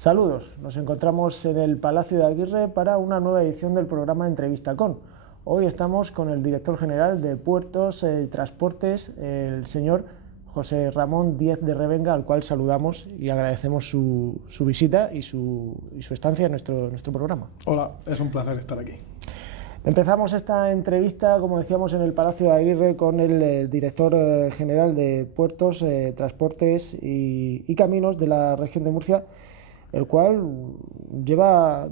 Saludos, nos encontramos en el Palacio de Aguirre para una nueva edición del programa Entrevista con. Hoy estamos con el director general de Puertos y Transportes, el señor José Ramón Díez de Revenga, al cual saludamos y agradecemos su visita y su estancia en nuestro programa. Hola, es un placer estar aquí. Empezamos esta entrevista, como decíamos, en el Palacio de Aguirre con el director general de Puertos, Transportes y Caminos de la región de Murcia, el cual lleva,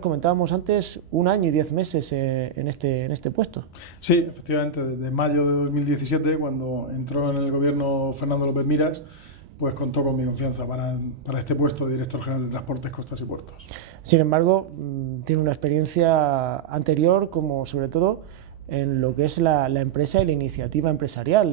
comentábamos antes, 1 año y 10 meses en este puesto. Sí, efectivamente, desde mayo de 2017, cuando entró en el gobierno Fernando López Miras, pues contó con mi confianza para este puesto de director general de Transportes, Costas y Puertos. Sin embargo, tiene una experiencia anterior, como sobre todo en lo que es la empresa y la iniciativa empresarial.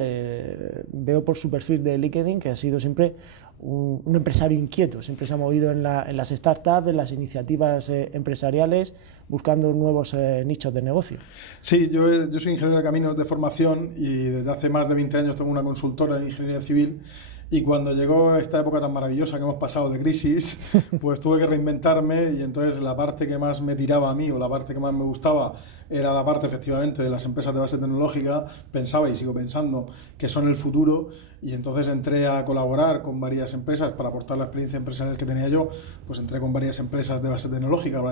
Veo por su perfil de LinkedIn que ha sido siempre un empresario inquieto, siempre se ha movido en las startups, en las iniciativas empresariales, buscando nuevos nichos de negocio. Sí, yo soy ingeniero de caminos de formación y desde hace más de 20 años tengo una consultora de ingeniería civil. Y cuando llegó esta época tan maravillosa que hemos pasado de crisis, pues tuve que reinventarme, y entonces la parte que más me tiraba a mí, o la parte que más me gustaba, era la parte efectivamente de las empresas de base tecnológica. Pensaba y sigo pensando que son el futuro, y entonces entré a colaborar con varias empresas para aportar la experiencia empresarial que tenía yo. Pues entré con varias empresas de base tecnológica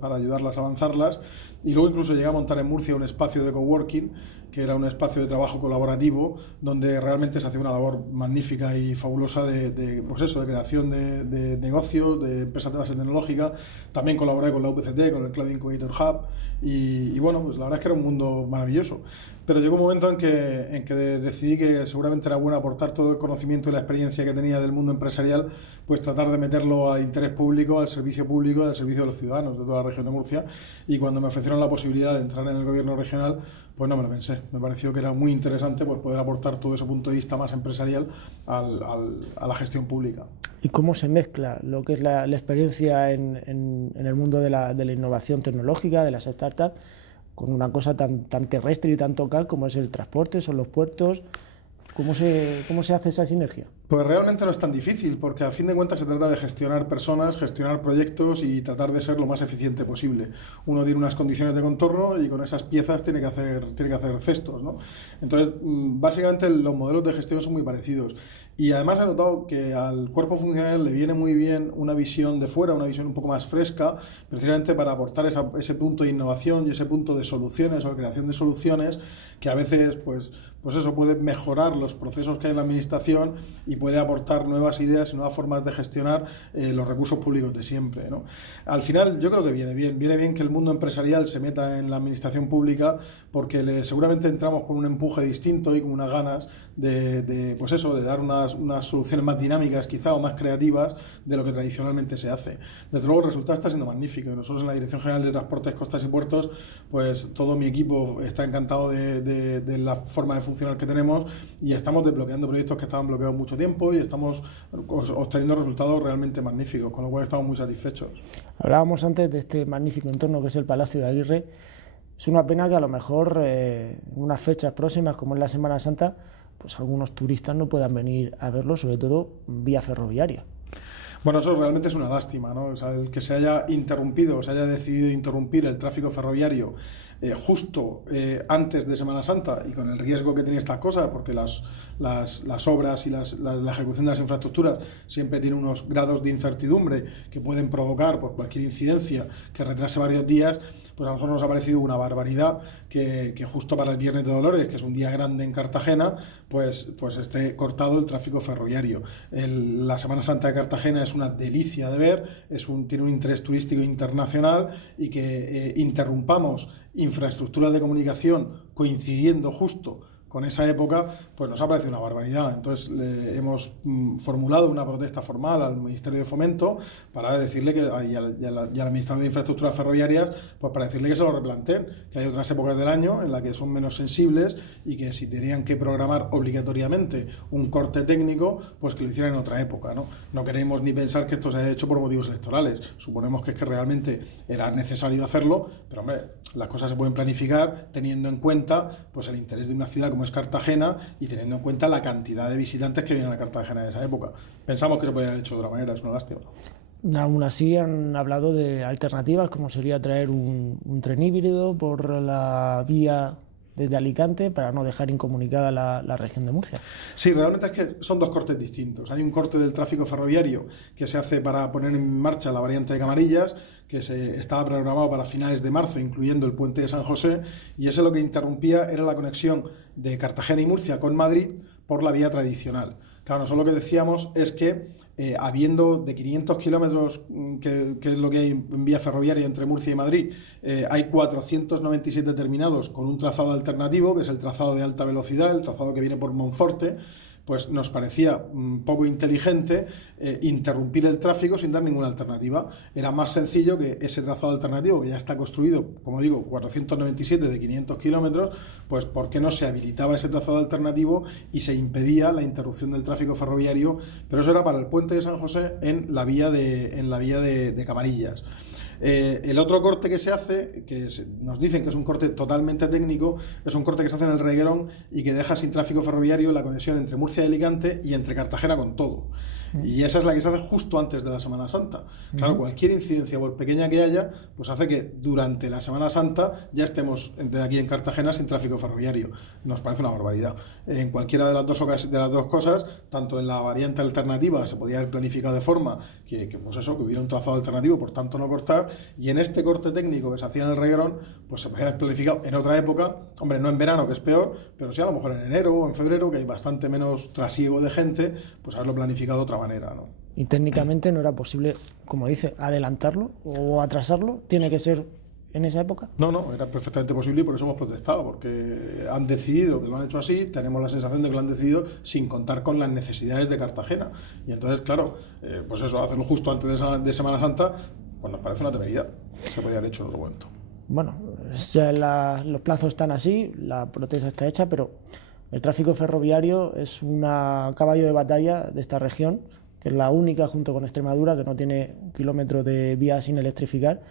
para ayudarlas a avanzarlas, y luego incluso llegué a montar en Murcia un espacio de coworking, que era un espacio de trabajo colaborativo donde realmente se hacía una labor magnífica y fabulosa de creación de negocios, de empresas de base tecnológica. También colaboré con la UPCT, con el Cloud Incubator Hub, y bueno, pues la verdad es que era un mundo maravilloso. Pero llegó un momento en que decidí que seguramente era bueno aportar todo el conocimiento y la experiencia que tenía del mundo empresarial, pues tratar de meterlo al interés público, al servicio de los ciudadanos de toda la región de Murcia. Y cuando me ofrecieron la posibilidad de entrar en el gobierno regional, pues no me lo pensé. Me pareció que era muy interesante pues poder aportar todo ese punto de vista más empresarial a la gestión pública. ¿Y cómo se mezcla lo que es la experiencia en el mundo de la innovación tecnológica, de las startups, con una cosa tan terrestre y tan local como es el transporte, son los puertos? ¿Cómo se hace esa sinergia? Pues realmente no es tan difícil, porque a fin de cuentas se trata de gestionar personas, gestionar proyectos y tratar de ser lo más eficiente posible. Uno tiene unas condiciones de contorno y con esas piezas tiene que hacer cestos, ¿no? Entonces, básicamente los modelos de gestión son muy parecidos. Y además he notado que al cuerpo funcional le viene muy bien una visión de fuera, una visión un poco más fresca, precisamente para aportar ese punto de innovación y ese punto de soluciones o de creación de soluciones que a veces pues eso puede mejorar los procesos que hay en la administración y puede aportar nuevas ideas y nuevas formas de gestionar los recursos públicos de siempre, ¿no? Al final yo creo que viene bien que el mundo empresarial se meta en la administración pública, porque seguramente entramos con un empuje distinto y con unas ganas de dar unas soluciones más dinámicas quizá o más creativas de lo que tradicionalmente se hace. Desde luego el resultado está siendo magnífico, y nosotros en la Dirección General de Transportes, Costas y Puertos, pues todo mi equipo está encantado de la forma de funcionar que tenemos, y estamos desbloqueando proyectos que estaban bloqueados mucho tiempo y estamos obteniendo resultados realmente magníficos, con lo cual estamos muy satisfechos. Hablábamos antes de este magnífico entorno que es el Palacio de Aguirre. Es una pena que a lo mejor en unas fechas próximas, como es la Semana Santa, pues algunos turistas no puedan venir a verlo, sobre todo vía ferroviaria. Bueno, eso realmente es una lástima, ¿no? O sea, el que se haya decidido interrumpir el tráfico ferroviario justo antes de Semana Santa, y con el riesgo que tiene estas cosas, porque las obras y la ejecución de las infraestructuras siempre tiene unos grados de incertidumbre que pueden provocar pues, cualquier incidencia que retrase varios días. Pues a nosotros nos ha parecido una barbaridad que justo para el Viernes de Dolores, que es un día grande en Cartagena, pues esté cortado el tráfico ferroviario. La Semana Santa de Cartagena es una delicia de ver, tiene un interés turístico internacional, y que interrumpamos infraestructuras de comunicación coincidiendo justo con esa época, pues nos ha parecido una barbaridad. Entonces hemos formulado una protesta formal al Ministerio de Fomento para decirle y al Administrador de Infraestructuras Ferroviarias, pues para decirle que se lo replanteen, que hay otras épocas del año en las que son menos sensibles, y que si tenían que programar obligatoriamente un corte técnico, pues que lo hicieran en otra época, ¿no? No queremos ni pensar que esto se haya hecho por motivos electorales. Suponemos que es que realmente era necesario hacerlo, pero hombre, las cosas se pueden planificar teniendo en cuenta pues el interés de una ciudad como es Cartagena, y teniendo en cuenta la cantidad de visitantes que vienen a Cartagena en esa época. Pensamos que se podía haber hecho de otra manera, es una lástima. Aún así han hablado de alternativas, como sería traer un tren híbrido por la vía desde Alicante para no dejar incomunicada la región de Murcia. Sí, realmente es que son dos cortes distintos. Hay un corte del tráfico ferroviario que se hace para poner en marcha la variante de Camarillas, que estaba programado para finales de marzo, incluyendo el puente de San José, y ese lo que interrumpía era la conexión de Cartagena y Murcia con Madrid por la vía tradicional. Claro, nosotros lo que decíamos es que habiendo de 500 kilómetros, que es lo que hay en vía ferroviaria entre Murcia y Madrid, hay 497 terminados con un trazado alternativo, que es el trazado de alta velocidad, el trazado que viene por Monforte. Pues nos parecía poco inteligente interrumpir el tráfico sin dar ninguna alternativa. Era más sencillo que ese trazado alternativo, que ya está construido, como digo, 497 de 500 kilómetros, pues ¿por qué no se habilitaba ese trazado alternativo y se impedía la interrupción del tráfico ferroviario? Pero eso era para el puente de San José en la vía de Camarillas. El otro corte que se hace, nos dicen que es un corte totalmente técnico, es un corte que se hace en el Reguerón y que deja sin tráfico ferroviario la conexión entre Murcia y Alicante y entre Cartagena con todo. Y esa es la que se hace justo antes de la Semana Santa. Claro, cualquier incidencia, por pequeña que haya, pues hace que durante la Semana Santa ya estemos de aquí en Cartagena sin tráfico ferroviario. Nos parece una barbaridad. En cualquiera de las dos cosas, tanto en la variante alternativa se podía haber planificado de forma que hubiera un trazado alternativo, por tanto no cortar, y en este corte técnico que se hacía en el Reguerón, pues se podía haber planificado en otra época, hombre, no en verano, que es peor, pero sí a lo mejor en enero o en febrero, que hay bastante menos trasiego de gente, pues haberlo planificado de otra manera, ¿no? Y técnicamente no era posible, como dice, adelantarlo o atrasarlo, tiene que ser en esa época. No, era perfectamente posible y por eso hemos protestado, porque han decidido que lo han hecho así, tenemos la sensación de que lo han decidido sin contar con las necesidades de Cartagena. Y entonces, claro, pues eso, hacerlo justo antes de Semana Santa, pues nos parece una temeridad. Se podía haber hecho en otro momento. Bueno, los plazos están así, la protesta está hecha, pero el tráfico ferroviario es un caballo de batalla de esta región, que es la única junto con Extremadura que no tiene kilómetros de vías sin electrificar.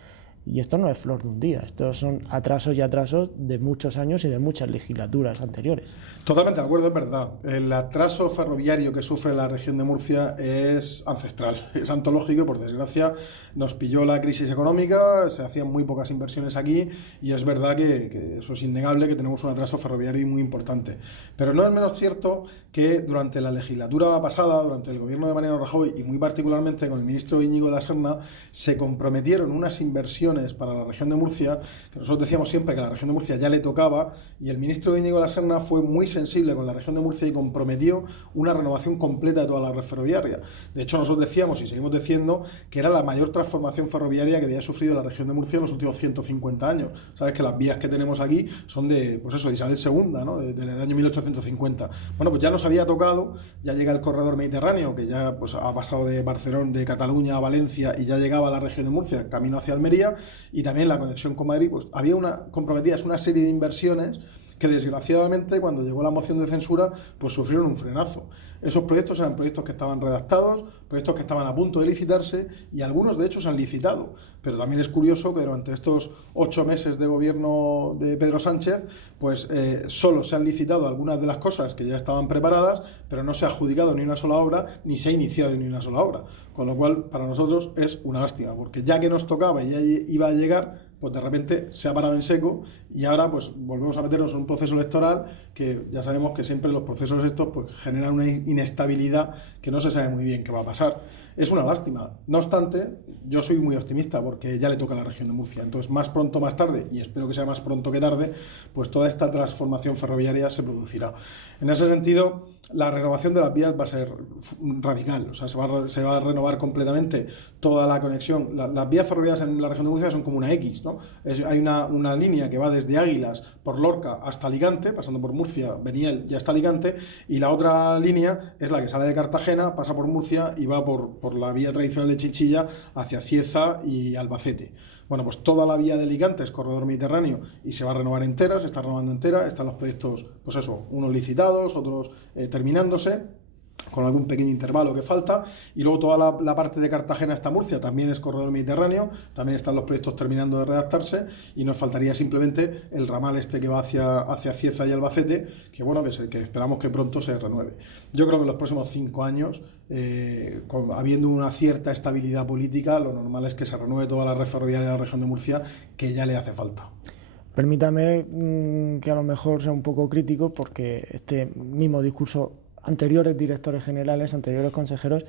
Y esto no es flor de un día, estos son atrasos y atrasos de muchos años y de muchas legislaturas anteriores. Totalmente de acuerdo, es verdad. El atraso ferroviario que sufre la región de Murcia es ancestral, es antológico y por desgracia nos pilló la crisis económica, se hacían muy pocas inversiones aquí y es verdad que eso es innegable, que tenemos un atraso ferroviario muy importante. Pero no es menos cierto que durante la legislatura pasada, durante el gobierno de Mariano Rajoy y muy particularmente con el ministro Íñigo de la Serna, se comprometieron unas inversiones para la región de Murcia, que nosotros decíamos siempre que a la región de Murcia ya le tocaba, y el ministro Íñigo de la Serna fue muy sensible con la región de Murcia y comprometió una renovación completa de toda la red ferroviaria. De hecho, nosotros decíamos y seguimos diciendo que era la mayor transformación ferroviaria que había sufrido la región de Murcia en los últimos 150 años. Sabes que las vías que tenemos aquí son de Isabel II, ¿no? Del año 1850. Bueno, pues ya nos había tocado, ya llega el corredor mediterráneo, que ya pues, ha pasado de Barcelona, de Cataluña a Valencia y ya llegaba a la región de Murcia, camino hacia Almería, y también la conexión con Madrid, pues había comprometidas una serie de inversiones que desgraciadamente cuando llegó la moción de censura pues sufrieron un frenazo. Esos proyectos eran proyectos que estaban redactados, proyectos que estaban a punto de licitarse y algunos de hecho se han licitado. Pero también es curioso que durante estos 8 meses de gobierno de Pedro Sánchez pues solo se han licitado algunas de las cosas que ya estaban preparadas, pero no se ha adjudicado ni una sola obra ni se ha iniciado ni una sola obra. Con lo cual para nosotros es una lástima, porque ya que nos tocaba y ya iba a llegar, pues de repente se ha parado en seco y ahora pues volvemos a meternos en un proceso electoral que ya sabemos que siempre los procesos estos pues generan una inestabilidad que no se sabe muy bien qué va a pasar. Es una lástima. No obstante, yo soy muy optimista porque ya le toca a la región de Murcia. Entonces, más pronto, más tarde, y espero que sea más pronto que tarde, pues toda esta transformación ferroviaria se producirá. En ese sentido, la renovación de las vías va a ser radical. O sea, se va a renovar completamente toda la conexión. Las vías ferroviarias en la región de Murcia son como una X, ¿no? Hay una línea que va desde Águilas por Lorca hasta Alicante, pasando por Murcia, Beniel y hasta Alicante, y la otra línea es la que sale de Cartagena, pasa por Murcia y va por la vía tradicional de Chinchilla hacia Cieza y Albacete. Bueno, pues toda la vía de Alicante es corredor mediterráneo y se va a renovar entera, se está renovando entera, están los proyectos, pues eso, unos licitados, otros terminándose, con algún pequeño intervalo que falta, y luego toda la parte de Cartagena hasta Murcia también es corredor mediterráneo, también están los proyectos terminando de redactarse, y nos faltaría simplemente el ramal este que va hacia Cieza y Albacete, que bueno, que esperamos que pronto se renueve. Yo creo que en los próximos 5 años, habiendo una cierta estabilidad política, lo normal es que se renueve toda la red ferroviaria de la región de Murcia, que ya le hace falta. Permítame que a lo mejor sea un poco crítico, porque este mismo discurso, anteriores directores generales, anteriores consejeros,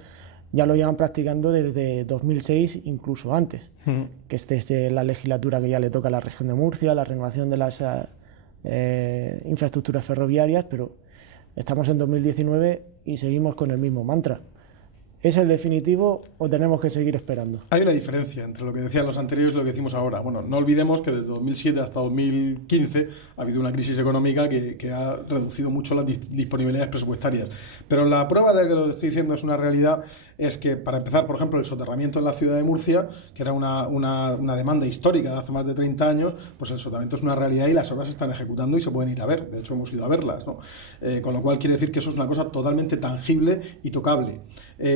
ya lo llevan practicando desde 2006, incluso antes, que esta es la legislatura que ya le toca a la región de Murcia, la renovación de las infraestructuras ferroviarias, pero estamos en 2019 y seguimos con el mismo mantra. ¿Es el definitivo o tenemos que seguir esperando? Hay una diferencia entre lo que decían los anteriores y lo que decimos ahora. Bueno, no olvidemos que desde 2007 hasta 2015 ha habido una crisis económica que ha reducido mucho las disponibilidades presupuestarias. Pero la prueba de que lo estoy diciendo es una realidad es que, para empezar, por ejemplo, el soterramiento en la ciudad de Murcia, que era una demanda histórica de hace más de 30 años, pues el soterramiento es una realidad y las obras se están ejecutando y se pueden ir a ver. De hecho, hemos ido a verlas, ¿no? Con lo cual quiere decir que eso es una cosa totalmente tangible y tocable.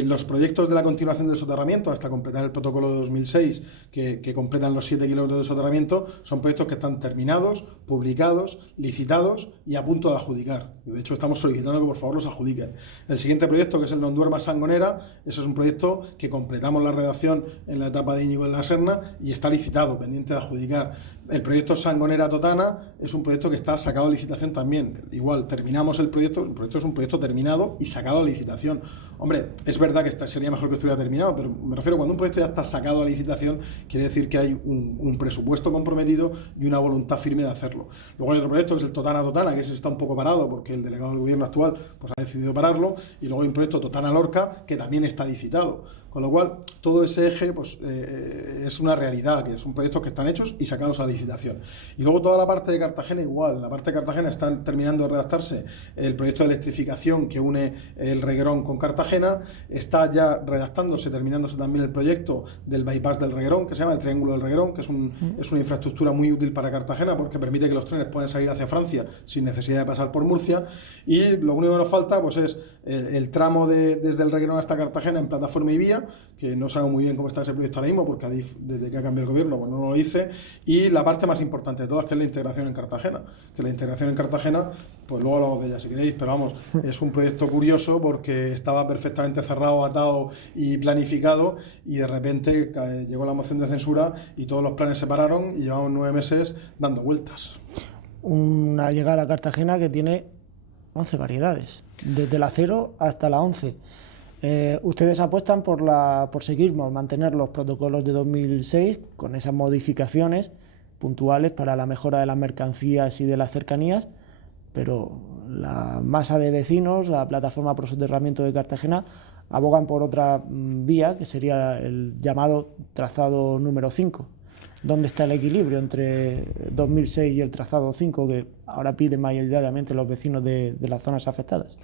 Los proyectos de la continuación del soterramiento, hasta completar el protocolo de 2006, que completan los 7 kilómetros de soterramiento, son proyectos que están terminados, publicados, licitados y a punto de adjudicar. De hecho, estamos solicitando que por favor los adjudiquen. El siguiente proyecto, que es el Nonduerma-Sangonera, ese es un proyecto que completamos la redacción en la etapa de Íñigo en la Serna y está licitado, pendiente de adjudicar. El proyecto Sangonera-Totana es un proyecto que está sacado a licitación también. Igual, terminamos el proyecto es un proyecto terminado y sacado a licitación. Hombre, es verdad que sería mejor que estuviera terminado, pero me refiero, cuando un proyecto ya está sacado a licitación, quiere decir que hay un presupuesto comprometido y una voluntad firme de hacerlo. Luego hay otro proyecto, que es el Totana-Totana, que ese está un poco parado porque el delegado del gobierno actual pues, ha decidido pararlo, y luego hay un proyecto Totana-Lorca que también está licitado. Con lo cual, todo ese eje pues, es una realidad, que son proyectos que están hechos y sacados a licitación. Y luego toda la parte de Cartagena igual. La parte de Cartagena está terminando de redactarse el proyecto de electrificación que une el Reguerón con Cartagena. Está ya redactándose, terminándose también el proyecto del bypass del Reguerón, que se llama el Triángulo del Reguerón, que es una infraestructura muy útil para Cartagena porque permite que los trenes puedan salir hacia Francia sin necesidad de pasar por Murcia. Y lo único que nos falta pues, es el tramo desde el Reguerón hasta Cartagena en plataforma y vía, que no sabemos muy bien cómo está ese proyecto ahora mismo, porque Adif, desde que ha cambiado el gobierno, pues no lo dice, y la parte más importante de todas, que es la integración en Cartagena, que la integración en Cartagena, pues luego hablamos de ella si queréis, pero vamos, es un proyecto curioso porque estaba perfectamente cerrado, atado y planificado, y de repente llegó la moción de censura y todos los planes se pararon y llevamos 9 meses dando vueltas. Una llegada a Cartagena que tiene 11 variedades, desde la 0 hasta la 11. Ustedes apuestan por mantener los protocolos de 2006 con esas modificaciones puntuales para la mejora de las mercancías y de las cercanías, pero la masa de vecinos, la plataforma Pro Soterramiento de Cartagena, abogan por otra vía, que sería el llamado trazado número 5. ¿Dónde está el equilibrio entre 2006 y el trazado 5 que ahora piden mayoritariamente los vecinos de las zonas afectadas?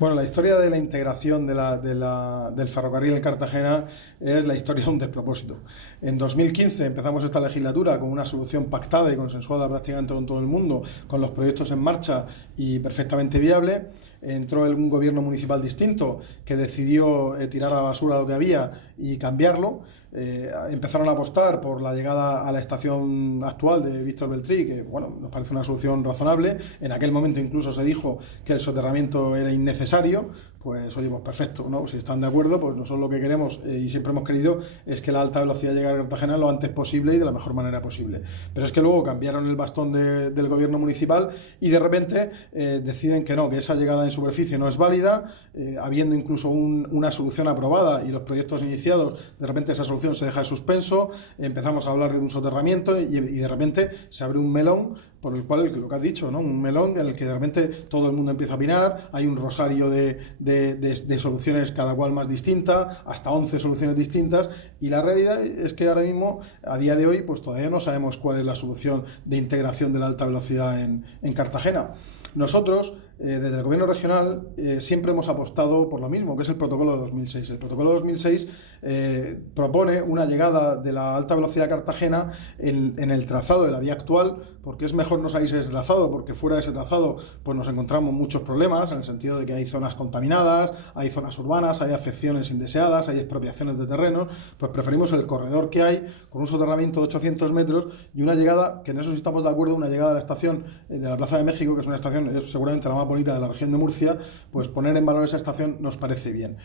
Bueno, la historia de la integración del ferrocarril en Cartagena es la historia de un despropósito. En 2015 empezamos esta legislatura con una solución pactada y consensuada prácticamente con todo el mundo, con los proyectos en marcha y perfectamente viable. Entró un gobierno municipal distinto que decidió tirar a la basura lo que había y cambiarlo. Empezaron a apostar por la llegada a la estación actual de Víctor Beltrí, que bueno, nos parece una solución razonable. En aquel momento incluso se dijo que el soterramiento era innecesario. Pues oye, pues perfecto, ¿no? Si están de acuerdo, pues nosotros lo que queremos y siempre hemos querido es que la alta velocidad llegue a Cartagena lo antes posible y de la mejor manera posible. Pero es que luego cambiaron el bastón del gobierno municipal y de repente deciden que no, que esa llegada en superficie no es válida, habiendo incluso una solución aprobada y los proyectos iniciados, de repente esa solución se deja en suspenso, empezamos a hablar de un soterramiento y de repente se abre un melón por el cual, lo que has dicho, ¿no? Un melón en el que de repente todo el mundo empieza a opinar, hay un rosario de soluciones cada cual más distinta, hasta 11 soluciones distintas, y la realidad es que ahora mismo, a día de hoy, pues todavía no sabemos cuál es la solución de integración de la alta velocidad en Cartagena. Nosotros desde el gobierno regional siempre hemos apostado por lo mismo, que es el protocolo de 2006. El protocolo de 2006 propone una llegada de la alta velocidad a Cartagena en el trazado de la vía actual, porque es mejor no salirse de ese trazado, porque fuera de ese trazado pues nos encontramos muchos problemas, en el sentido de que hay zonas contaminadas, hay zonas urbanas, hay afecciones indeseadas, hay expropiaciones de terrenos. Pues preferimos el corredor que hay, con un soterramiento de 800 metros y una llegada, que en eso sí estamos de acuerdo, una llegada a la estación de la Plaza de México, que es una estación seguramente la más bonita de la región de Murcia. Pues poner en valor esa estación nos parece bien.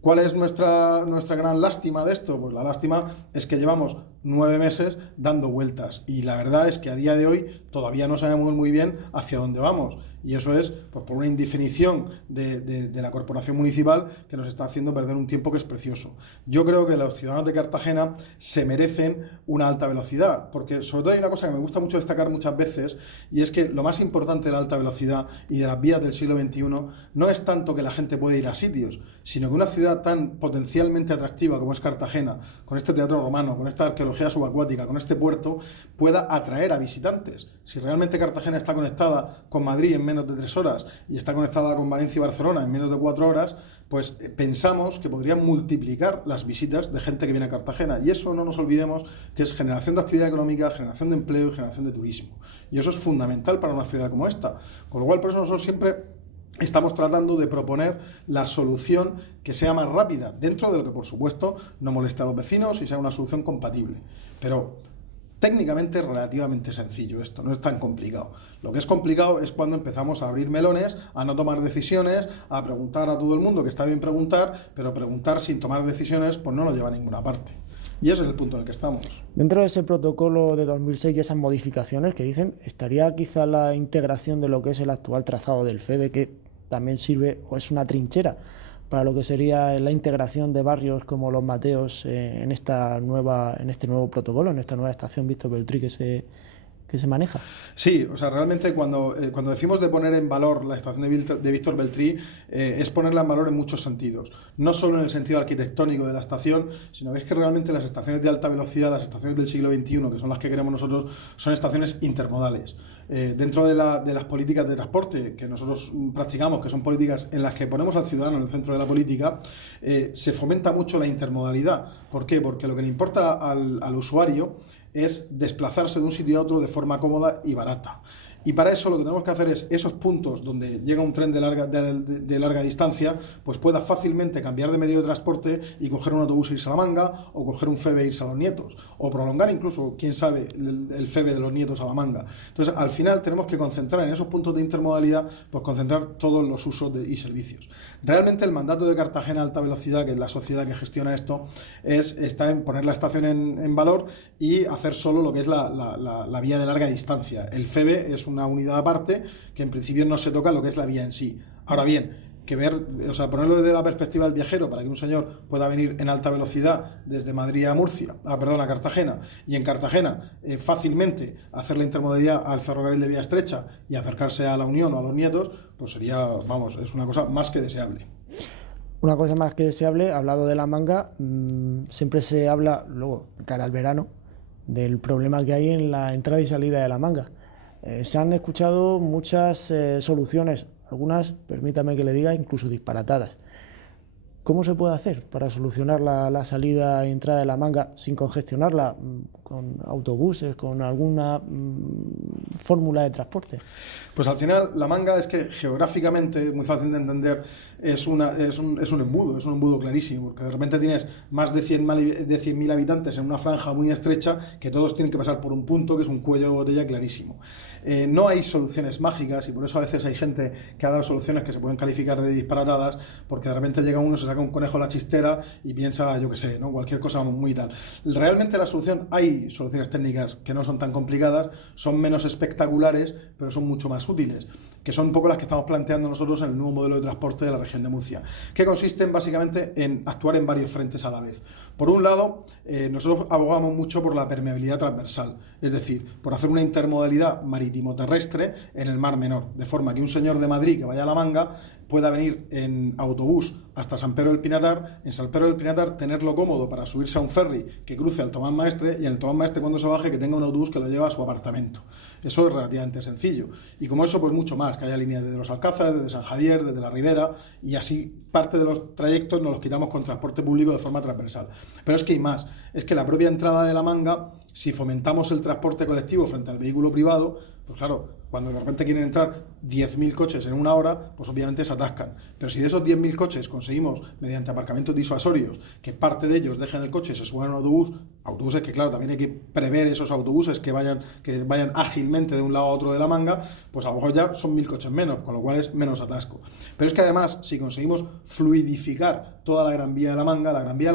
¿Cuál es nuestra gran lástima de esto? Pues la lástima es que llevamos 9 meses dando vueltas y la verdad es que a día de hoy todavía no sabemos muy bien hacia dónde vamos. Y eso es pues, por una indefinición de la corporación municipal que nos está haciendo perder un tiempo que es precioso. Yo creo que los ciudadanos de Cartagena se merecen una alta velocidad, porque sobre todo hay una cosa que me gusta mucho destacar muchas veces, y es que lo más importante de la alta velocidad y de las vías del siglo XXI no es tanto que la gente pueda ir a sitios, sino que una ciudad tan potencialmente atractiva como es Cartagena, con este teatro romano, con esta arqueología subacuática, con este puerto, pueda atraer a visitantes. Si realmente Cartagena está conectada con Madrid en menos de 3 horas y está conectada con Valencia y Barcelona en menos de 4 horas, pues pensamos que podrían multiplicar las visitas de gente que viene a Cartagena. Y eso no nos olvidemos que es generación de actividad económica, generación de empleo y generación de turismo. Y eso es fundamental para una ciudad como esta. Con lo cual, por eso nosotros siempre estamos tratando de proponer la solución que sea más rápida, dentro de lo que, por supuesto, no moleste a los vecinos y sea una solución compatible. Pero técnicamente es relativamente sencillo esto, no es tan complicado. Lo que es complicado es cuando empezamos a abrir melones, a no tomar decisiones, a preguntar a todo el mundo, que está bien preguntar, pero preguntar sin tomar decisiones pues no nos lleva a ninguna parte. Y ese es el punto en el que estamos. Dentro de ese protocolo de 2006 y esas modificaciones que dicen, ¿estaría quizá la integración de lo que es el actual trazado del FEVE, que también sirve o es una trinchera para lo que sería la integración de barrios como Los Mateos en este nuevo protocolo, en esta nueva estación Víctor Beltrí que se maneja? Sí, o sea, realmente cuando decimos de poner en valor la estación de Víctor Beltrí, es ponerla en valor en muchos sentidos. No solo en el sentido arquitectónico de la estación, sino que es que realmente las estaciones de alta velocidad, las estaciones del siglo XXI, que son las que queremos nosotros, son estaciones intermodales. Dentro de las políticas de transporte que nosotros practicamos, que son políticas en las que ponemos al ciudadano en el centro de la política, se fomenta mucho la intermodalidad. ¿Por qué? Porque lo que le importa al usuario es desplazarse de un sitio a otro de forma cómoda y barata. Y para eso lo que tenemos que hacer es esos puntos donde llega un tren de larga distancia, pues pueda fácilmente cambiar de medio de transporte y coger un autobús e irse a La Manga, o coger un FEVE e irse a Los Nietos, o prolongar incluso, quién sabe, el FEVE de Los Nietos a La Manga. Entonces, al final tenemos que concentrar en esos puntos de intermodalidad, pues concentrar todos los usos y servicios. Realmente el mandato de Cartagena Alta Velocidad, que es la sociedad que gestiona esto, está en poner la estación en valor y hacer solo lo que es la vía de larga distancia. El FEVE es una unidad aparte que en principio no se toca lo que es la vía en sí. Ahora bien, ponerlo desde la perspectiva del viajero para que un señor pueda venir en alta velocidad desde Madrid a Cartagena, y en Cartagena fácilmente hacer la intermodalidad al ferrocarril de vía estrecha y acercarse a La Unión o a Los Nietos, pues sería, es una cosa más que deseable. Una cosa más que deseable, hablado de La Manga, siempre se habla, luego, cara al verano, del problema que hay en la entrada y salida de La Manga. Se han escuchado muchas soluciones, algunas, permítame que le diga, incluso disparatadas. ¿Cómo se puede hacer para solucionar la salida e entrada de La Manga sin congestionarla con autobuses, con alguna fórmula de transporte? Pues al final La Manga es que geográficamente, muy fácil de entender, es un embudo clarísimo, porque de repente tienes más de 100.000 habitantes en una franja muy estrecha que todos tienen que pasar por un punto que es un cuello de botella clarísimo. No hay soluciones mágicas y por eso a veces hay gente que ha dado soluciones que se pueden calificar de disparatadas, porque de repente llega uno, se saca un conejo a la chistera y piensa, yo qué sé, ¿no? Cualquier cosa muy tal. Realmente hay soluciones técnicas que no son tan complicadas, son menos espectaculares, pero son mucho más útiles, que son un poco las que estamos planteando nosotros en el nuevo modelo de transporte de la región de Murcia, que consisten básicamente en actuar en varios frentes a la vez. Por un lado, nosotros abogamos mucho por la permeabilidad transversal, es decir, por hacer una intermodalidad marítimo-terrestre en el Mar Menor, de forma que un señor de Madrid que vaya a La Manga pueda venir en autobús hasta San Pedro del Pinatar, en San Pedro del Pinatar tenerlo cómodo para subirse a un ferry que cruce al Tomás Maestre, y en el Tomás Maestre cuando se baje que tenga un autobús que lo lleve a su apartamento. Eso es relativamente sencillo. Y como eso, pues mucho más, que haya líneas desde Los Alcázares, desde San Javier, desde la Ribera, y así parte de los trayectos nos los quitamos con transporte público de forma transversal. Pero es que hay más, es que la propia entrada de La Manga, si fomentamos el transporte colectivo frente al vehículo privado, pues claro, cuando de repente quieren entrar 10.000 coches en una hora, pues obviamente se atascan. Pero si de esos 10.000 coches conseguimos, mediante aparcamientos disuasorios, que parte de ellos dejen el coche y se suban a un autobús, autobuses que claro, también hay que prever esos autobuses que vayan ágilmente de un lado a otro de La Manga, pues a lo mejor ya son 1.000 coches menos, con lo cual es menos atasco. Pero es que además, si conseguimos fluidificar toda la Gran Vía de La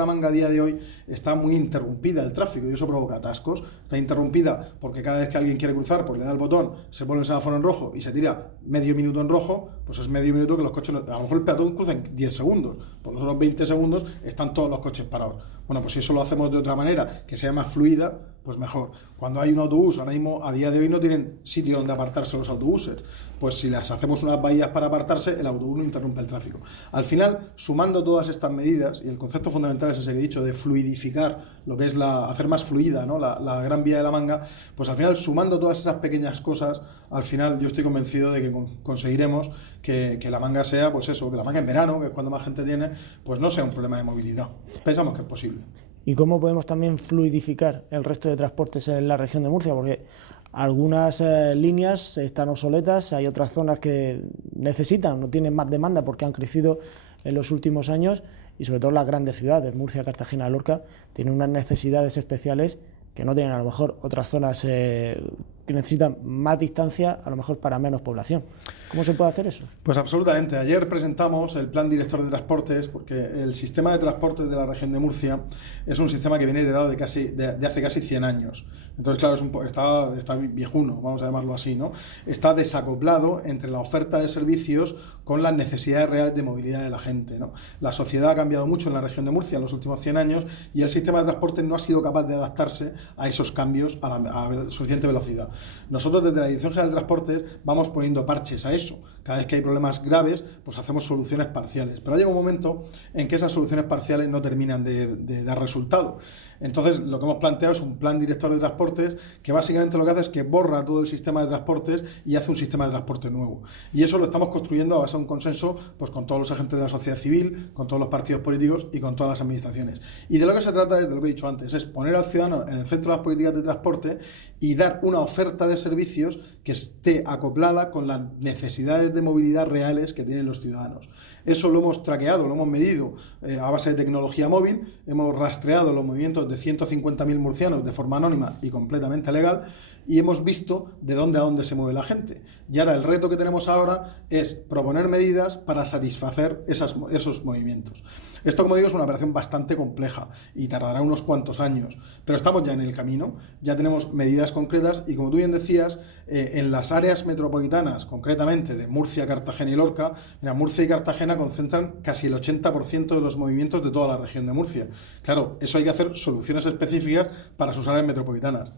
Manga a día de hoy está muy interrumpida el tráfico y eso provoca atascos. Está interrumpida porque cada vez que alguien quiere cruzar, pues le da el botón, se pone el semáforo en rojo y se tira medio minuto en rojo, pues es medio minuto que los coches, a lo mejor el peatón cruza en 10 segundos, por los otros 20 segundos están todos los coches parados. Bueno, pues si eso lo hacemos de otra manera, que sea más fluida, pues mejor. Cuando hay un autobús, ahora mismo, a día de hoy no tienen sitio donde apartarse los autobuses, pues si les hacemos unas bahías para apartarse, el autobús no interrumpe el tráfico. Al final, sumando todas estas medidas, y el concepto fundamental es ese que he dicho, de fluidificar lo que es hacer más fluida, ¿no? la Gran Vía de La Manga, pues al final, sumando todas esas pequeñas cosas, al final yo estoy convencido de que conseguiremos que La Manga sea, pues eso, que La Manga en verano, que es cuando más gente tiene, pues no sea un problema de movilidad. Pensamos que es posible. ¿Y cómo podemos también fluidificar el resto de transportes en la región de Murcia? Porque algunas líneas están obsoletas, hay otras zonas que necesitan, no tienen más demanda porque han crecido en los últimos años, y sobre todo las grandes ciudades, Murcia, Cartagena, Lorca, tienen unas necesidades especiales que no tienen a lo mejor otras zonas que necesitan más distancia, a lo mejor para menos población. ¿Cómo se puede hacer eso? Pues absolutamente. Ayer presentamos el Plan Director de Transportes, porque el sistema de transportes de la región de Murcia es un sistema que viene heredado de hace casi 100 años. Entonces, claro, está viejuno, vamos a llamarlo así, ¿no? Está desacoplado entre la oferta de servicios con las necesidades reales de movilidad de la gente, ¿no? La sociedad ha cambiado mucho en la región de Murcia en los últimos 100 años y el sistema de transporte no ha sido capaz de adaptarse a esos cambios a suficiente velocidad. Nosotros desde la Dirección General de Transportes vamos poniendo parches a eso. Cada vez que hay problemas graves, pues hacemos soluciones parciales. Pero llega un momento en que esas soluciones parciales no terminan de dar resultado. Entonces, lo que hemos planteado es un plan director de transportes que básicamente lo que hace es que borra todo el sistema de transportes y hace un sistema de transporte nuevo. Y eso lo estamos construyendo a base de un consenso pues, con todos los agentes de la sociedad civil, con todos los partidos políticos y con todas las administraciones. Y de lo que se trata es, de lo que he dicho antes, es poner al ciudadano en el centro de las políticas de transporte y dar una oferta de servicios que esté acoplada con las necesidades de movilidad reales que tienen los ciudadanos. Eso lo hemos traqueado, lo hemos medido a base de tecnología móvil, hemos rastreado los movimientos de 150.000 murcianos de forma anónima y completamente legal y hemos visto de dónde a dónde se mueve la gente. Y ahora el reto que tenemos ahora es proponer medidas para satisfacer esos movimientos. Esto, como digo, es una operación bastante compleja y tardará unos cuantos años, pero estamos ya en el camino, ya tenemos medidas concretas y, como tú bien decías, en las áreas metropolitanas, concretamente de Murcia, Cartagena y Lorca, Murcia y Cartagena concentran casi el 80% de los movimientos de toda la región de Murcia. Claro, eso hay que hacer soluciones específicas para sus áreas metropolitanas.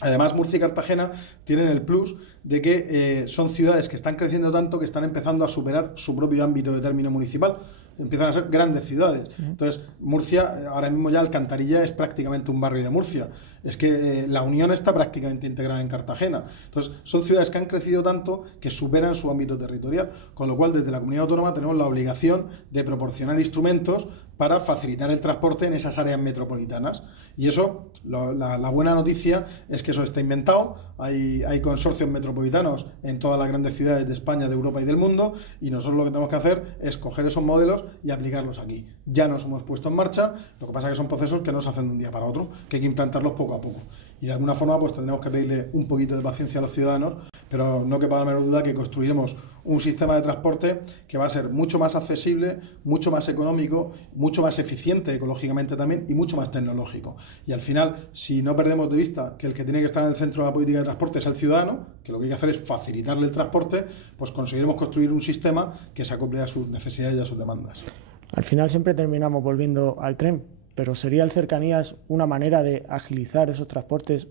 Además, Murcia y Cartagena tienen el plus de que son ciudades que están creciendo tanto que están empezando a superar su propio ámbito de término municipal. Empiezan a ser grandes ciudades. Entonces, Murcia, ahora mismo ya Alcantarilla es prácticamente un barrio de Murcia. Es que la Unión está prácticamente integrada en Cartagena. Entonces, son ciudades que han crecido tanto que superan su ámbito territorial. Con lo cual, desde la comunidad autónoma tenemos la obligación de proporcionar instrumentos para facilitar el transporte en esas áreas metropolitanas. Y eso, la buena noticia es que eso está inventado. Hay consorcios metropolitanos en todas las grandes ciudades de España, de Europa y del mundo, y nosotros lo que tenemos que hacer es coger esos modelos y aplicarlos aquí. Ya nos hemos puesto en marcha, lo que pasa es que son procesos que no se hacen de un día para otro, que hay que implantarlos poco a poco. Y de alguna forma pues tendremos que pedirle un poquito de paciencia a los ciudadanos, pero no quepa la menor duda que construiremos un sistema de transporte que va a ser mucho más accesible, mucho más económico, mucho más eficiente ecológicamente también y mucho más tecnológico. Y al final, si no perdemos de vista que el que tiene que estar en el centro de la política de transporte es el ciudadano, que lo que hay que hacer es facilitarle el transporte, pues conseguiremos construir un sistema que se acople a sus necesidades y a sus demandas. Al final siempre terminamos volviendo al tren, pero ¿sería el cercanías una manera de agilizar esos transportes,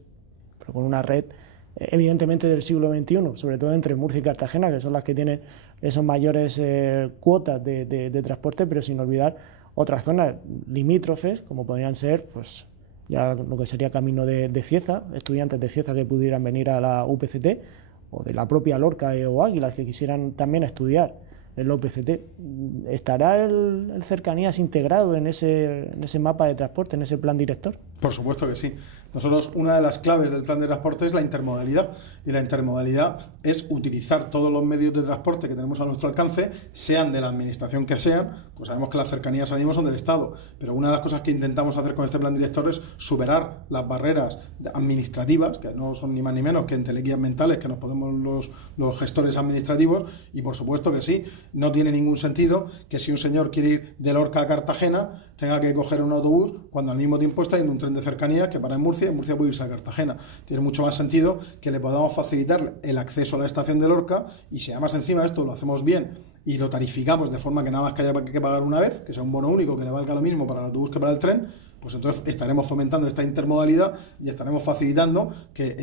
pero con una red evidentemente del siglo XXI, sobre todo entre Murcia y Cartagena, que son las que tienen esas mayores cuotas de transporte, pero sin olvidar otras zonas limítrofes, como podrían ser pues ya lo que sería camino de Cieza, estudiantes de Cieza que pudieran venir a la UPCT, o de la propia Lorca o Águilas que quisieran también estudiar en la UPCT. ¿Estará el cercanías integrado en ese mapa de transporte, en ese plan director? Por supuesto que sí. Nosotros, una de las claves del plan de transporte es la intermodalidad, y la intermodalidad es utilizar todos los medios de transporte que tenemos a nuestro alcance, sean de la administración que sean, pues sabemos que las cercanías ahora mismo son del Estado, pero una de las cosas que intentamos hacer con este plan director es superar las barreras administrativas, que no son ni más ni menos que entelequias mentales que nos podemos los gestores administrativos, y por supuesto que sí, no tiene ningún sentido que si un señor quiere ir de Lorca a Cartagena tenga que coger un autobús cuando al mismo tiempo está yendo un tren de cercanías que para en Murcia puede irse a Cartagena. Tiene mucho más sentido que le podamos facilitar el acceso a la estación de Lorca, y si además encima esto lo hacemos bien y lo tarificamos de forma que nada más que haya que pagar una vez, que sea un bono único que le valga lo mismo para el autobús que para el tren, pues entonces estaremos fomentando esta intermodalidad y estaremos facilitando que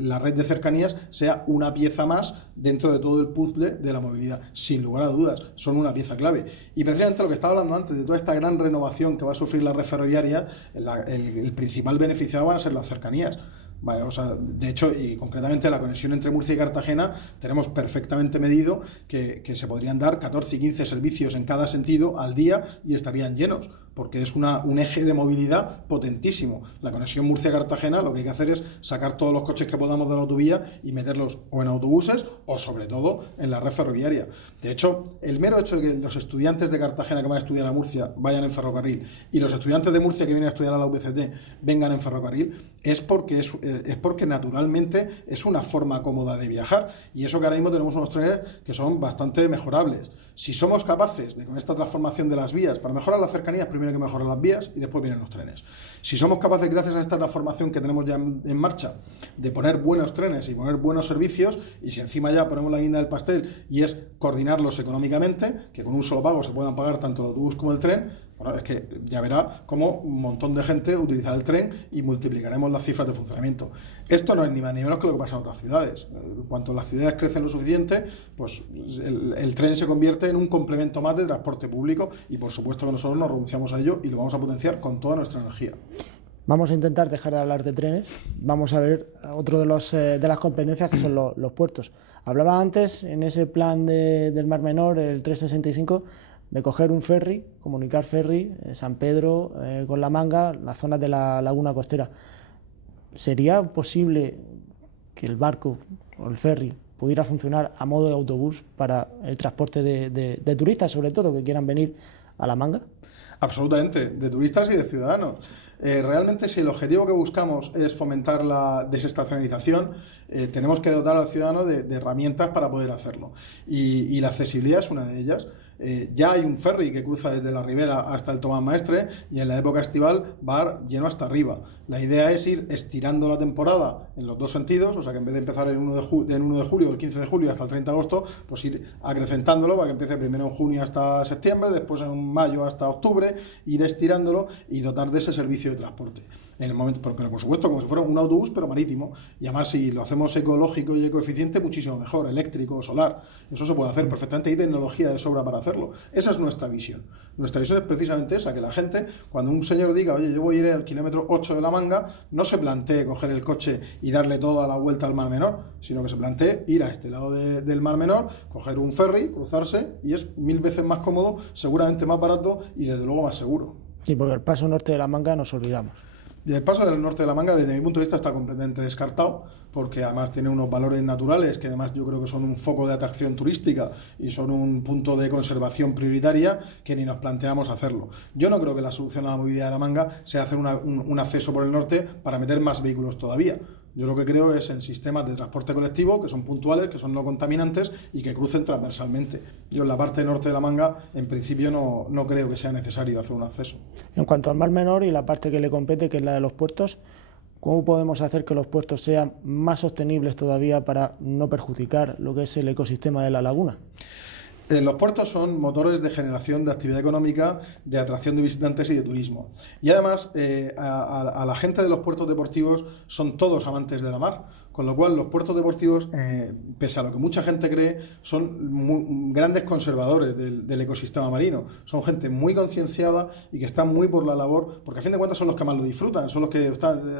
la red de cercanías sea una pieza más dentro de todo el puzzle de la movilidad. Sin lugar a dudas, son una pieza clave. Y precisamente lo que estaba hablando antes, de toda esta gran renovación que va a sufrir la red ferroviaria, el principal beneficiado van a ser las cercanías. Vale, o sea, de hecho, y concretamente la conexión entre Murcia y Cartagena, tenemos perfectamente medido que se podrían dar 14 y 15 servicios en cada sentido al día y estarían llenos, porque es un eje de movilidad potentísimo. La conexión Murcia-Cartagena, lo que hay que hacer es sacar todos los coches que podamos de la autovía y meterlos o en autobuses o sobre todo en la red ferroviaria. De hecho, el mero hecho de que los estudiantes de Cartagena que van a estudiar a Murcia vayan en ferrocarril y los estudiantes de Murcia que vienen a estudiar a la UPCT vengan en ferrocarril es porque naturalmente es una forma cómoda de viajar, y eso que ahora mismo tenemos unos trenes que son bastante mejorables. Si somos capaces de, con esta transformación de las vías, para mejorar las cercanías primero hay que mejorar las vías y después vienen los trenes. Si somos capaces, gracias a esta transformación que tenemos ya en marcha, de poner buenos trenes y poner buenos servicios, y si encima ya ponemos la guinda del pastel y es coordinarlos económicamente, que con un solo pago se puedan pagar tanto el autobús como el tren, bueno, es que ya verá cómo un montón de gente utilizará el tren y multiplicaremos las cifras de funcionamiento. Esto no es ni más ni menos que lo que pasa en otras ciudades. En cuanto las ciudades crecen lo suficiente, pues el tren se convierte en un complemento más de transporte público, y por supuesto que nosotros no renunciamos a ello y lo vamos a potenciar con toda nuestra energía. Vamos a intentar dejar de hablar de trenes, vamos a ver otro de las competencias que son los puertos. Hablaba antes en ese plan del Mar Menor, el 365, de coger un ferry, comunicar ferry, San Pedro con La Manga, las zonas de la laguna costera. ¿Sería posible que el barco o el ferry pudiera funcionar a modo de autobús para el transporte de turistas, sobre todo, que quieran venir a La Manga? Absolutamente, de turistas y de ciudadanos. Realmente, si el objetivo que buscamos es fomentar la desestacionalización, tenemos que dotar al ciudadano de herramientas para poder hacerlo. Y la accesibilidad es una de ellas. Ya hay un ferry que cruza desde la Ribera hasta el Tomás Maestre, y en la época estival va lleno hasta arriba. La idea es ir estirando la temporada en los dos sentidos, o sea que en vez de empezar el 1 de julio o el 15 de julio hasta el 30 de agosto, pues ir acrecentándolo para que empiece primero en junio hasta septiembre, después en mayo hasta octubre, ir estirándolo y dotar de ese servicio de transporte. En el momento, pero por supuesto como si fuera un autobús pero marítimo, y además si lo hacemos ecológico y ecoeficiente, muchísimo mejor, eléctrico o solar. Eso se puede hacer perfectamente, hay tecnología de sobra para hacerlo. Esa es nuestra visión. Nuestra visión es precisamente esa, que la gente, cuando un señor diga, oye, yo voy a ir al kilómetro 8 de La Manga, no se plantee coger el coche y darle toda la vuelta al Mar Menor, sino que se plantee ir a este lado del Mar Menor, coger un ferry, cruzarse, y es 1000 veces más cómodo, seguramente más barato y desde luego más seguro. Sí, porque el paso norte de La Manga nos olvidamos. Y el paso del norte de La Manga, desde mi punto de vista, está completamente descartado, porque además tiene unos valores naturales que además yo creo que son un foco de atracción turística y son un punto de conservación prioritaria que ni nos planteamos hacerlo. Yo no creo que la solución a la movilidad de La Manga sea hacer un acceso por el norte para meter más vehículos todavía. Yo lo que creo es en sistemas de transporte colectivo que son puntuales, que son no contaminantes y que crucen transversalmente. Yo en la parte norte de La Manga, en principio, no creo que sea necesario hacer un acceso. En cuanto al Mar Menor y la parte que le compete, que es la de los puertos, ¿cómo podemos hacer que los puertos sean más sostenibles todavía para no perjudicar lo que es el ecosistema de la laguna? Los puertos son motores de generación de actividad económica, de atracción de visitantes y de turismo. Y además, a la gente de los puertos deportivos son todos amantes de la mar, Con lo cual, los puertos deportivos, pese a lo que mucha gente cree, son grandes conservadores del ecosistema marino. Son gente muy concienciada y que están muy por la labor, porque a fin de cuentas son los que más lo disfrutan, son los que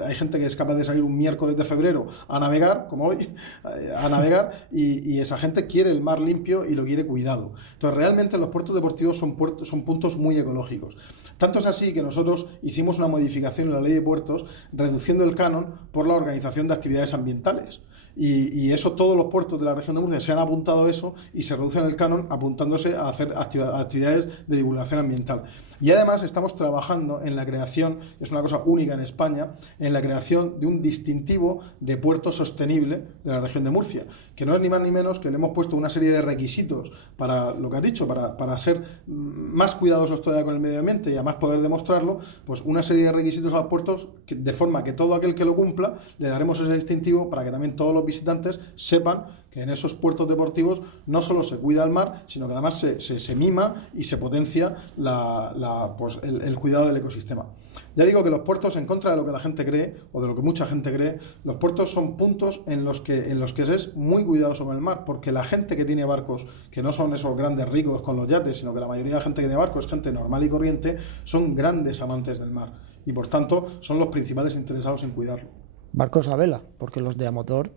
hay gente que es capaz de salir un miércoles de febrero a navegar, como hoy, a navegar, y esa gente quiere el mar limpio y lo quiere cuidado. Entonces, realmente los puertos deportivos son puntos muy ecológicos. Tanto es así que nosotros hicimos una modificación en la ley de puertos reduciendo el canon por la organización de actividades ambientales. Y eso, todos los puertos de la región de Murcia se han apuntado a eso y se reducen el canon apuntándose a hacer actividades de divulgación ambiental. Y además estamos trabajando en la creación, es una cosa única en España, en la creación de un distintivo de puerto sostenible de la región de Murcia, que no es ni más ni menos que le hemos puesto una serie de requisitos para lo que has dicho, para ser más cuidadosos todavía con el medio ambiente y además poder demostrarlo, pues una serie de requisitos a los puertos de forma que todo aquel que lo cumpla le daremos ese distintivo para que también todos los visitantes sepan que en esos puertos deportivos no solo se cuida el mar, sino que además se mima y se potencia el cuidado del ecosistema. Ya digo que los puertos, en contra de lo que la gente cree, o de lo que mucha gente cree, los puertos son puntos en los que se es muy cuidadoso con el mar, porque la gente que tiene barcos, que no son esos grandes ricos con los yates, sino que la mayoría de la gente que tiene barcos es gente normal y corriente, son grandes amantes del mar, y por tanto son los principales interesados en cuidarlo. Barcos a vela, porque los de a motor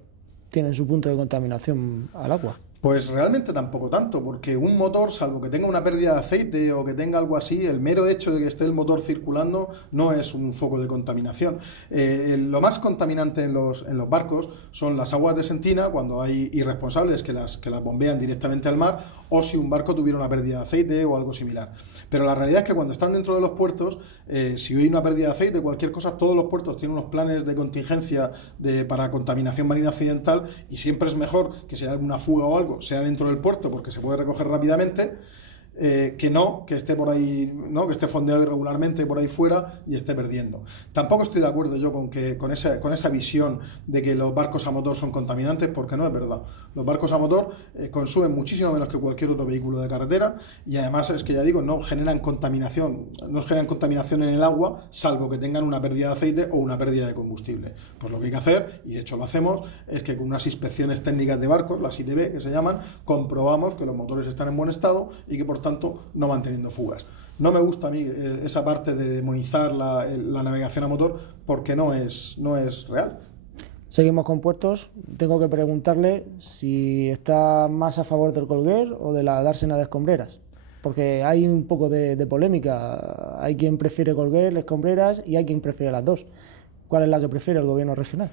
tienen su punto de contaminación al agua. Pues realmente tampoco tanto, porque un motor, salvo que tenga una pérdida de aceite o que tenga algo así, el mero hecho de que esté el motor circulando no es un foco de contaminación. Lo más contaminante en los barcos son las aguas de sentina, cuando hay irresponsables que las bombean directamente al mar, o si un barco tuviera una pérdida de aceite o algo similar. Pero la realidad es que cuando están dentro de los puertos, si hay una pérdida de aceite, cualquier cosa, todos los puertos tienen unos planes de contingencia para contaminación marina accidental, y siempre es mejor que si hay alguna fuga o algo, sea dentro del puerto porque se puede recoger rápidamente, que esté por ahí, ¿no? Que esté fondeado irregularmente por ahí fuera y esté perdiendo. Tampoco estoy de acuerdo yo con esa visión de que los barcos a motor son contaminantes, porque no es verdad. Los barcos a motor consumen muchísimo menos que cualquier otro vehículo de carretera, y además es que, ya digo, no generan contaminación en el agua, salvo que tengan una pérdida de aceite o una pérdida de combustible. Pues lo que hay que hacer, y de hecho lo hacemos, es que con unas inspecciones técnicas de barcos, las ITB que se llaman, comprobamos que los motores están en buen estado y que por tanto no van teniendo fugas. No me gusta a mí esa parte de demonizar la navegación a motor, porque no es real. Seguimos con puertos. Tengo que preguntarle si está más a favor del Colguer o de la dársena de escombreras, porque hay un poco de polémica. Hay quien prefiere Colguer, escombreras, y hay quien prefiere las dos. ¿Cuál es la que prefiere el gobierno regional?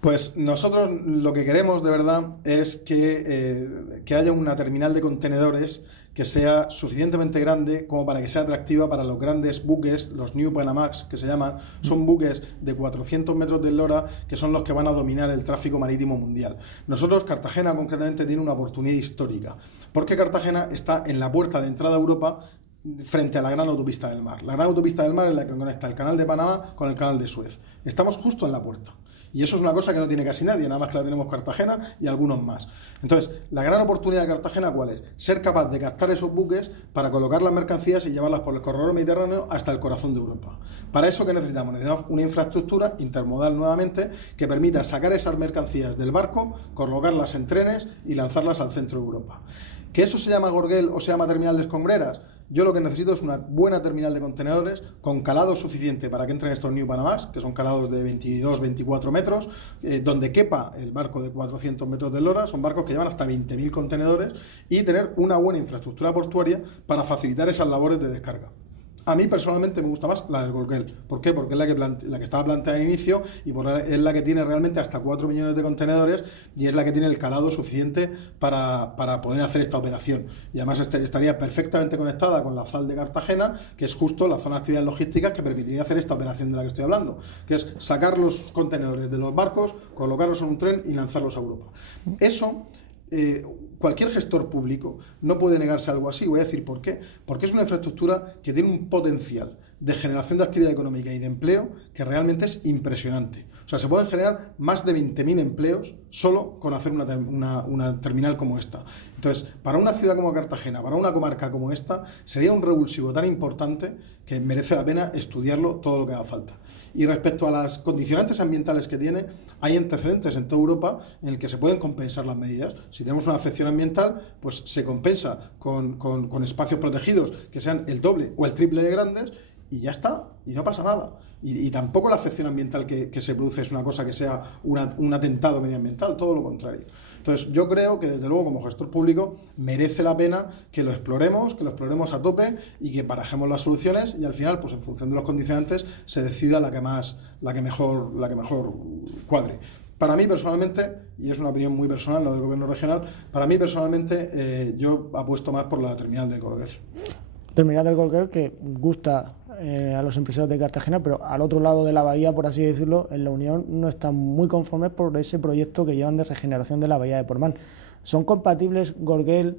Pues nosotros lo que queremos de verdad es que haya una terminal de contenedores que sea suficientemente grande como para que sea atractiva para los grandes buques, los New Panamax que se llaman. Son buques de 400 metros de eslora que son los que van a dominar el tráfico marítimo mundial. Nosotros, Cartagena concretamente, tiene una oportunidad histórica, porque Cartagena está en la puerta de entrada a Europa, frente a la gran autopista del mar. La gran autopista del mar es la que conecta el canal de Panamá con el canal de Suez. Estamos justo en la puerta. Y eso es una cosa que no tiene casi nadie, nada más que la tenemos Cartagena y algunos más. Entonces, la gran oportunidad de Cartagena, ¿cuál es? Ser capaz de captar esos buques para colocar las mercancías y llevarlas por el corredor mediterráneo hasta el corazón de Europa. Para eso, ¿qué necesitamos? Necesitamos una infraestructura intermodal nuevamente que permita sacar esas mercancías del barco, colocarlas en trenes y lanzarlas al centro de Europa. ¿Que eso se llama gorguel o se llama terminal de escombreras? Yo lo que necesito es una buena terminal de contenedores con calado suficiente para que entren estos New Panamás, que son calados de 22-24 metros, donde quepa el barco de 400 metros de eslora. Son barcos que llevan hasta 20.000 contenedores, y tener una buena infraestructura portuaria para facilitar esas labores de descarga. A mí personalmente me gusta más la del Gorguel. ¿Por qué? Porque es la que estaba planteada al inicio, y es la que tiene realmente hasta 4 millones de contenedores, y es la que tiene el calado suficiente para poder hacer esta operación. Y además estaría perfectamente conectada con la ZAL de Cartagena, que es justo la zona de actividades logísticas que permitiría hacer esta operación de la que estoy hablando, que es sacar los contenedores de los barcos, colocarlos en un tren y lanzarlos a Europa. Eso... cualquier gestor público no puede negarse a algo así. Voy a decir por qué. Porque es una infraestructura que tiene un potencial de generación de actividad económica y de empleo que realmente es impresionante. O sea, se pueden generar más de 20.000 empleos solo con hacer una terminal como esta. Entonces, para una ciudad como Cartagena, para una comarca como esta, sería un revulsivo tan importante que merece la pena estudiarlo todo lo que haga falta. Y respecto a las condicionantes ambientales que tiene, hay antecedentes en toda Europa en el que se pueden compensar las medidas. Si tenemos una afección ambiental, pues se compensa con espacios protegidos que sean el doble o el triple de grandes y ya está, y no pasa nada. Y tampoco la afección ambiental que se produce es una cosa que sea un atentado medioambiental, todo lo contrario. Entonces, yo creo que, desde luego, como gestor público, merece la pena que lo exploremos a tope y que barajemos las soluciones y al final, pues en función de los condicionantes, se decida la que mejor cuadre. Para mí, personalmente, y es una opinión muy personal, no del gobierno regional, para mí, personalmente, yo apuesto más por la terminal del Gorguer. Terminal del Gorguer que gusta a los empresarios de Cartagena, pero al otro lado de la bahía, por así decirlo, en la Unión no están muy conformes por ese proyecto que llevan de regeneración de la bahía de Portmán. ¿Son compatibles Gorguer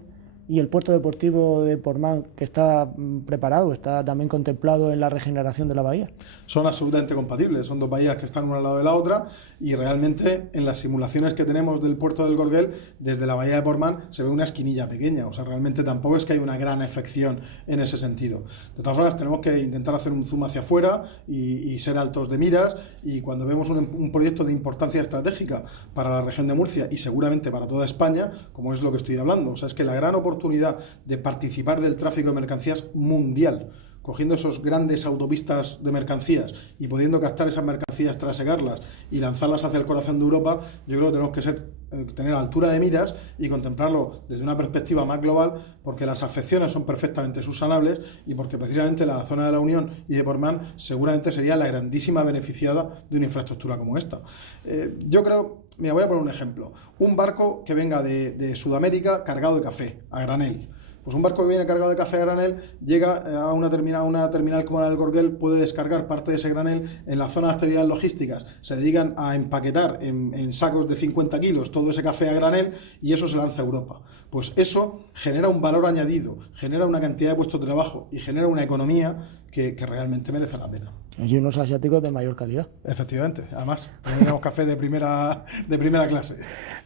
y el puerto deportivo de Portmán, que está preparado, está también contemplado en la regeneración de la bahía? Son absolutamente compatibles, son dos bahías que están una al lado de la otra y realmente en las simulaciones que tenemos del puerto del Gorguer, desde la bahía de Portmán se ve una esquinilla pequeña, o sea, realmente tampoco es que hay una gran afección en ese sentido. De todas formas, tenemos que intentar hacer un zoom hacia afuera y ser altos de miras, y cuando vemos un proyecto de importancia estratégica para la región de Murcia y seguramente para toda España, como es lo que estoy hablando, o sea, es que la gran oportunidad de participar del tráfico de mercancías mundial, cogiendo esos grandes autopistas de mercancías y pudiendo captar esas mercancías, trasegarlas y lanzarlas hacia el corazón de Europa, yo creo que tenemos que tener altura de miras y contemplarlo desde una perspectiva más global, porque las afecciones son perfectamente subsanables y porque precisamente la zona de la Unión y de Portmán seguramente sería la grandísima beneficiada de una infraestructura como esta. Yo creo, mira, voy a poner un ejemplo. Un barco que venga de Sudamérica cargado de café, a granel. Pues un barco que viene cargado de café a granel llega a una terminal como la del Gorguer, puede descargar parte de ese granel en la zona de actividades logísticas. Se dedican a empaquetar en sacos de 50 kilos todo ese café a granel y eso se lanza a Europa. Pues eso genera un valor añadido, genera una cantidad de puestos de trabajo y genera una economía que realmente merece la pena. Y unos asiáticos de mayor calidad. Efectivamente, además, tenemos café de primera clase.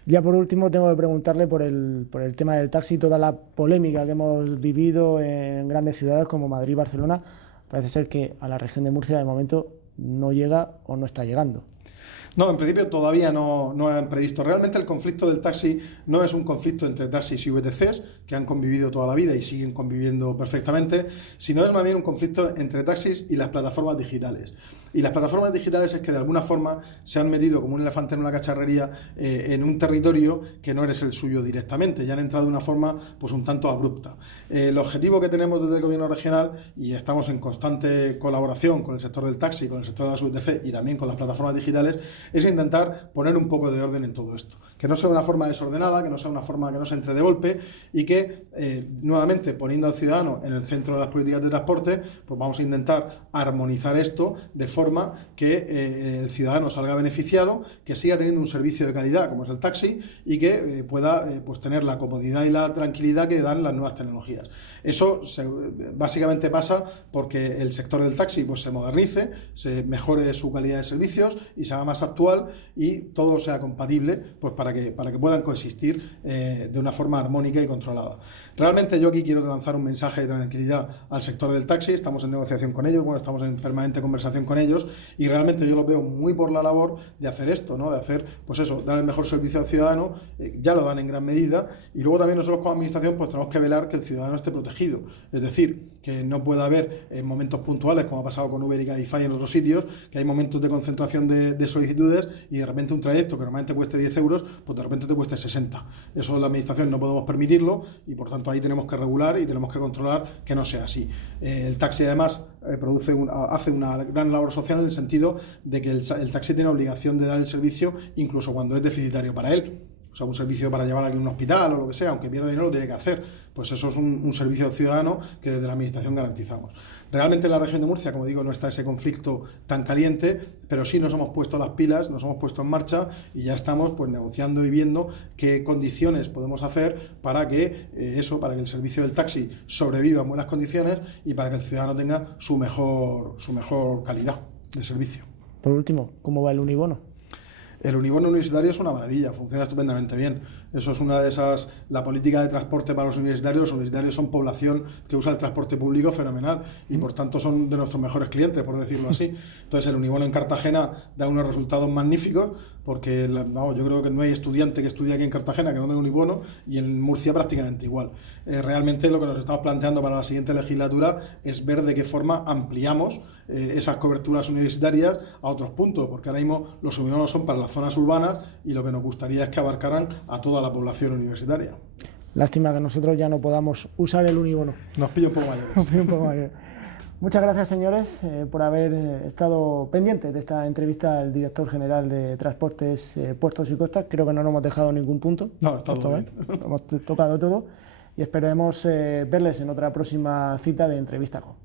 Ya por último tengo que preguntarle por el tema del taxi, toda la polémica que hemos vivido en grandes ciudades como Madrid y Barcelona. Parece ser que a la región de Murcia de momento no llega o no está llegando. No, en principio todavía no han previsto. Realmente el conflicto del taxi no es un conflicto entre taxis y VTCs, que han convivido toda la vida y siguen conviviendo perfectamente, sino es más bien un conflicto entre taxis y las plataformas digitales. Y las plataformas digitales es que de alguna forma se han metido como un elefante en una cacharrería en un territorio que no eres el suyo directamente, ya han entrado de una forma pues un tanto abrupta. El objetivo que tenemos desde el gobierno regional, y estamos en constante colaboración con el sector del taxi, con el sector de las VTC y también con las plataformas digitales, es intentar poner un poco de orden en todo esto. Que no sea una forma desordenada, que no sea una forma que no se entre de golpe y que, nuevamente, poniendo al ciudadano en el centro de las políticas de transporte, pues vamos a intentar armonizar esto de forma que el ciudadano salga beneficiado, que siga teniendo un servicio de calidad como es el taxi y que pueda pues tener la comodidad y la tranquilidad que dan las nuevas tecnologías. Eso básicamente pasa porque el sector del taxi pues se modernice, se mejore su calidad de servicios y se haga más actual y todo sea compatible pues para que puedan coexistir de una forma armónica y controlada. Realmente yo aquí quiero lanzar un mensaje de tranquilidad al sector del taxi, estamos en negociación con ellos, bueno, estamos en permanente conversación con ellos y realmente yo los veo muy por la labor de hacer esto, ¿no? De hacer, pues eso, dar el mejor servicio al ciudadano, ya lo dan en gran medida y luego también nosotros como administración pues tenemos que velar que el ciudadano esté protegido, es decir, que no pueda haber en momentos puntuales, como ha pasado con Uber y Cabify en otros sitios, que hay momentos de concentración de solicitudes y de repente un trayecto que normalmente cueste 10 euros, pues de repente te cueste 60. Eso en la administración no podemos permitirlo y por tanto ahí tenemos que regular y tenemos que controlar que no sea así. El taxi además hace una gran labor social en el sentido de que el taxi tiene obligación de dar el servicio incluso cuando es deficitario para él. O o sea, un servicio para llevar a alguien a un hospital o lo que sea, aunque pierda dinero, lo tiene que hacer. Pues eso es un servicio ciudadano que desde la Administración garantizamos. Realmente en la región de Murcia, como digo, no está ese conflicto tan caliente, pero sí nos hemos puesto las pilas, nos hemos puesto en marcha y ya estamos pues negociando y viendo qué condiciones podemos hacer para que para que el servicio del taxi sobreviva en buenas condiciones y para que el ciudadano tenga su mejor calidad de servicio. Por último, ¿cómo va el unibono? El unibono universitario es una maravilla, funciona estupendamente bien. Eso es una de esas, la política de transporte para los universitarios son población que usa el transporte público fenomenal y por tanto son de nuestros mejores clientes, por decirlo así. Entonces el unibono en Cartagena da unos resultados magníficos porque yo creo que no hay estudiante que estudie aquí en Cartagena que no tenga unibono y en Murcia prácticamente igual. Realmente lo que nos estamos planteando para la siguiente legislatura es ver de qué forma ampliamos esas coberturas universitarias a otros puntos, porque ahora mismo los unibonos son para las zonas urbanas y lo que nos gustaría es que abarcaran a toda la población universitaria. Lástima que nosotros ya no podamos usar el unibono. Nos pilla un poco mayores. Nos pilla un poco mayores. Muchas gracias, señores, por haber estado pendientes de esta entrevista al director general de Transportes, Puertos y Costas. Creo que no nos hemos dejado ningún punto. No, está todo bien. Hemos tocado todo y esperemos verles en otra próxima cita de Entrevista Con.